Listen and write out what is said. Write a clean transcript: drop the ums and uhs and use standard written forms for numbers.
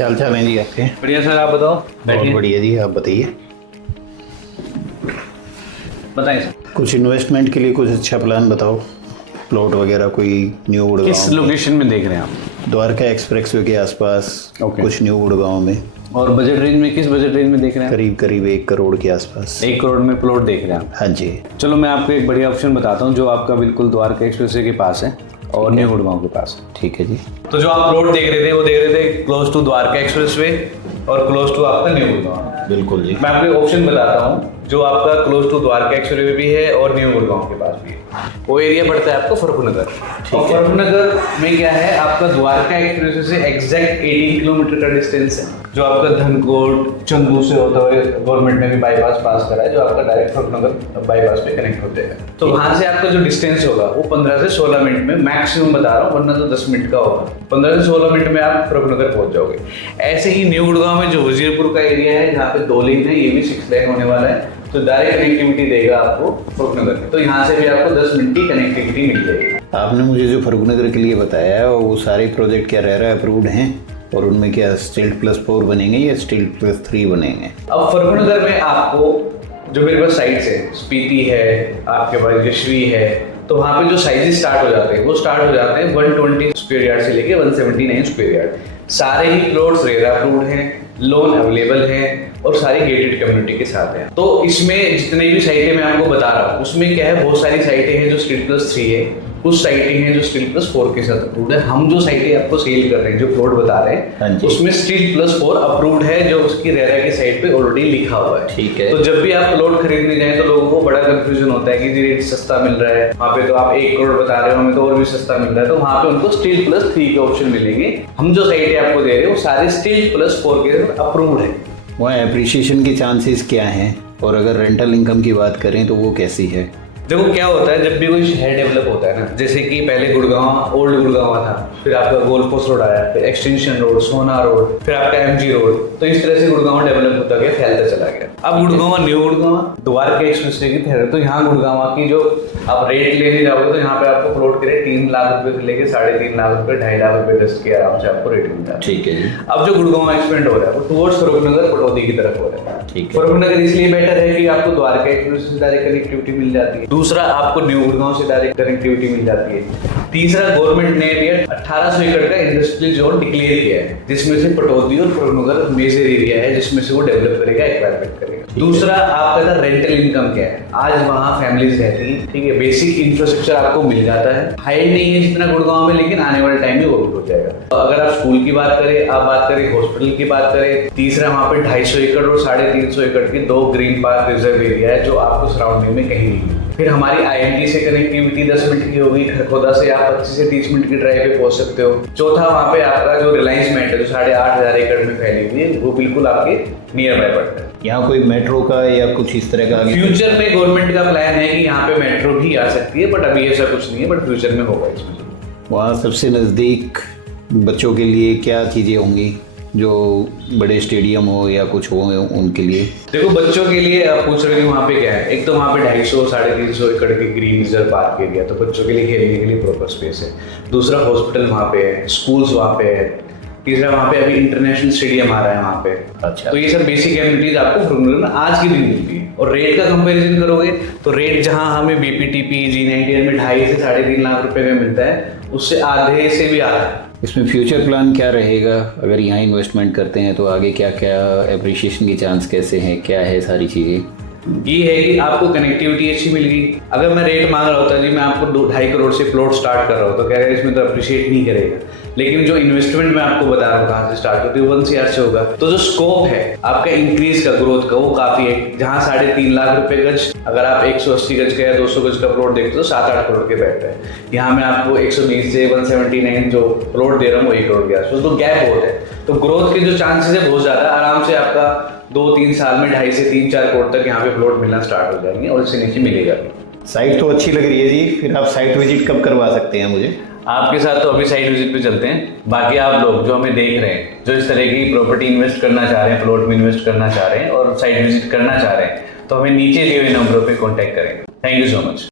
क्या हाल चाल है जी आपके? बढ़िया सर, आप बताओ। बहुत बढ़िया जी, आप बताइए। बताइए सर, कुछ इन्वेस्टमेंट के लिए कुछ अच्छा प्लान बताओ। प्लॉट वगैरह कोई न्यू किस गुड़गांव में, लोकेशन में देख रहे हैं आप? द्वारका एक्सप्रेसवे के आसपास, ओके। कुछ न्यू गुड़गांव में, और बजट रेंज में, किस बजट रेंज में देख रहे हैं? करीब करीब 1 करोड़ के आसपास। 1 करोड़ में प्लॉट देख रहे हैं आप? हाँ जी। चलो मैं आपको एक बढ़िया ऑप्शन बताता हूँ जो आपका बिल्कुल द्वारका एक्सप्रेसवे के पास है और न्यू गुड़गांव के पास है। ठीक है जी। तो जो आप प्लॉट देख रहे थे वो देख रहे थे क्लोज टू द्वारका एक्सप्रेसवे और क्लोज टू आपका न्यू गुड़गांव। बिल्कुल जी। मैं आपको एक ऑप्शन बताता हूँ जो आपका क्लोज टू द्वारका एक्सप्रेसवे भी है और न्यू गुड़गांव के पास भी है। वो एरिया पड़ता है आपको फरूखनगर। और फरूखनगर में क्या है, आपका द्वारका एक्सप्रेसवे से एग्जैक्ट 18 किलोमीटर का डिस्टेंस है। जो आपका धनकोट चंदू से होता हुआ गवर्नमेंट ने भी बाईपास पास करा है, जो आपका डायरेक्ट फरूखनगर बाईपास पे कनेक्ट होते हैं। तो वहां से आपका जो डिस्टेंस होगा वो 15 से 16 मिनट में मैक्सिमम बता रहा हूँ, वरना तो 10 मिनट का होगा। 15 से 16 मिनट में आप फरूखनगर पहुंच जाओगे। ऐसे ही न्यू गुड़गांव में जो वजीरपुर का एरिया है जहाँ पे 2 लेन है, ये भी 6 लेन होने वाला है, तो डायरेक्ट कनेक्टिविटी देगा आपको फरूखनगर में। तो यहाँ से भी आपको 10 मिनट की कनेक्टिविटी मिल जाएगी। आपने मुझे जो फरूखनगर के लिए बताया है वो सारे प्रोजेक्ट क्या रह अप्रूव्ड हैं, और उनमें क्या स्टील+4 बनेंगे या स्टील+3 बनेंगे? अब फरूखनगर में आपको जो मेरे पास साइट्स है, स्पीति है, आपके पास यशवी है, तो वहाँ पे जो साइजेस स्टार्ट हो जाते हैं वो स्टार्ट हो जाते हैं 120 स्क्वायर यार्ड से लेके 179 स्क्वायर यार्ड। सारे ही प्लॉट्स रेरा अप्रूव्ड हैं, लोन अवेलेबल है और सारी गेटेड कम्युनिटी के साथ हैं। तो इसमें जितने भी साइटें मैं आपको बता रहा हूँ उसमें क्या है, बहुत सारी साइटें हैं जो स्टील+3 है, कुछ साइटें हैं जो स्टील+4 के साथ अप्रूव्ड है। हम जो साइटें आपको सेल कर रहे हैं, जो प्लॉट बता रहे हैं, उसमें स्टील+4 अप्रूव्ड है, जो उसकी रेरा की साइट पे ऑलरेडी लिखा हुआ है। ठीक है। तो जब भी आप प्लॉट खरीदने जाएं तो लोगों को बड़ा कंफ्यूजन होता है कि जी रेट सस्ता मिल रहा है, वहाँ पे तो आप 1 करोड़ बता रहे हो, हमें तो और भी सस्ता मिल रहा है। तो वहाँ पे उनको स्टील+3 के ऑप्शन मिलेंगे। हम जो साइटें आपको दे रहे हैं वो सारे स्टील+4 के अप्रूव्ड है। वहाँ एप्रिसिएशन के चांसेस क्या हैं, और अगर रेंटल इनकम की बात करें तो वो कैसी है? देखो क्या होता है, जब भी कोई शहर डेवलप होता है ना, जैसे कि पहले गुड़गांव ओल्ड गुड़गांव था, फिर आपका गोल्फ कोर्स रोड आया, फिर एक्सटेंशन रोड, सोना रोड, फिर आपका एमजी रोड, तो इस तरह से गुड़गांव डेवलप होता गया, फैलता चला गया। अब गुड़गांव न्यू गुड़गांव द्वारका एक्सप्रेसवे की तरह, तो यहाँ गुड़गांव की जो आप रेट लेने जाओगे तो यहाँ पे आपको प्लॉट के रेट 3 लाख रुपए से लेके 3.5 लाख रुपए, 2.5 लाख रुपए गज के आराम से आपको रेट मिलता है। ठीक है जी। अब जो गुड़गांव एक्सपेंड हो रहा है वो टुवर्ड्स फरूखनगर पटौदी की तरफ हो रहा है। ठीक है। फरूखनगर इसलिए बेटर है कि आपको द्वारका एक्सप्रेसवे से डायरेक्ट कनेक्टिविटी मिल जाती है। दूसरा, आपको न्यू गुड़गांव से डायरेक्ट कनेक्टिविटी मिल जाती है। तीसरा, गवर्नमेंट ने 1800 एकड़ का इंडस्ट्रियल जोन डिक्लेयर किया है, जिसमें से पटौदी और फरूखनगर मेजर एरिया है, जिसमें से वो डेवलप करेगा, एक्वायरमेंट करेगा। दूसरा, आपका रेंटल इनकम क्या है, आज वहाँ फैमिलीज रहती हैं, ठीक है, बेसिक इंफ्रास्ट्रक्चर आपको मिल जाता है। हाई नहीं है जितना गुड़गांव में, लेकिन आने वाले टाइम में वो भी हो जाएगा। अगर आप स्कूल की बात करें, आप बात करें हॉस्पिटल की बात करें। तीसरा, वहाँ पे 250 एकड़ और 350 एकड़ की 2 ग्रीन पार्क रिजर्व एरिया है, जो आपको सराउंडिंग में कहीं नहीं है। फिर हमारी आईएनटी से कनेक्टिविटी 10 मिनट की होगी, खरखोदा से आप 25 से 30 मिनट की ड्राइव पे पहुंच सकते हो। चौथा, वहाँ पे आपका जो रिलायंस मेट है जो 8,500 एकड़ में फैली हुई है, वो बिल्कुल आपके नियर बाय पड़ता है। यहाँ कोई मेट्रो का या कुछ इस तरह का फ्यूचर में गवर्नमेंट का प्लान है कि यहाँ पे मेट्रो भी आ सकती है, बट अभी ऐसा कुछ नहीं है, बट फ्यूचर में होगा इसमें। वहाँ सबसे नज़दीक बच्चों के लिए क्या चीज़ें होंगी, जो बड़े स्टेडियम हो या कुछ हो उनके लिए? देखो, बच्चों के लिए आप पूछ रहे हो कि वहाँ पे क्या है, एक तो वहाँ पे 250 350 एकड़ के ग्रीन रिजर्व पार्क एरिया, तो बच्चों के लिए खेलने के लिए प्रॉपर स्पेस है। दूसरा, हॉस्पिटल वहाँ पे है, स्कूल्स वहाँ पे है। तीसरा, वहाँ पे अभी इंटरनेशनल स्टेडियम आ रहा है वहाँ पे। अच्छा। तो ये सब बेसिक एमिनिटीज आपको फरूखनगर में आज की दिन मिलती है। और रेट का कंपैरिजन करोगे तो रेट जहाँ हमें बीपीटीपी G99 में 2.5 से 3.5 लाख रुपए में मिलता है, उससे आधे से भी आधा है। इसमें फ्यूचर प्लान क्या रहेगा? अगर यहाँ इन्वेस्टमेंट करते हैं तो आगे क्या क्या एप्रिसिएशन की चांस कैसे हैं, क्या है सारी चीज़ें? ये है कि आपको कनेक्टिविटी अच्छी मिल गई। अगर मैं रेट मांग रहा होता जी, मैं आपको 2-2.5 करोड़ से प्लॉट स्टार्ट कर रहा हूँ, तो कह रहे हैं इसमें तो अप्रिशिएट नहीं करेगा। लेकिन जो इन्वेस्टमेंट मैं आपको बता रहा हूँ कहाँ से स्टार्ट होती है, 1 CR से होगा। तो जो स्कोप है आपका इंक्रीज का, ग्रोथ का, वो काफी है। जहाँ 3.5 लाख रुपए गज, अगर आप 180 गज का या 200 गज का प्लॉट देखते हो 7-8 करोड़ के बैठ रहे हैं। यहाँ मैं आपको 120 से 179 जो प्लॉट दे रहा हूँ वो 1 करोड़ के आसपास, तो गैप बहुत है। तो ग्रोथ के जो चांसेस है बहुत ज्यादा, आराम से आपका 2-3 साल में 2.5 से 3-4 करोड़ तक यहाँ पे प्लॉट मिलना स्टार्ट हो जाएंगे, और इससे नीचे मिलेगा भी। साइट तो अच्छी लग रही है जी, फिर आप साइट विजिट कब करवा सकते हैं मुझे? आपके साथ तो अभी साइट विजिट पे चलते हैं। बाकी आप लोग जो हमें देख रहे हैं, जो इस तरह की प्रॉपर्टी इन्वेस्ट करना चाह रहे हैं, प्लॉट में इन्वेस्ट करना चाह रहे हैं और साइट विजिट करना चाह रहे हैं, तो हमें नीचे दिए हुए नंबरों पे कांटेक्ट करें। Thank you so much.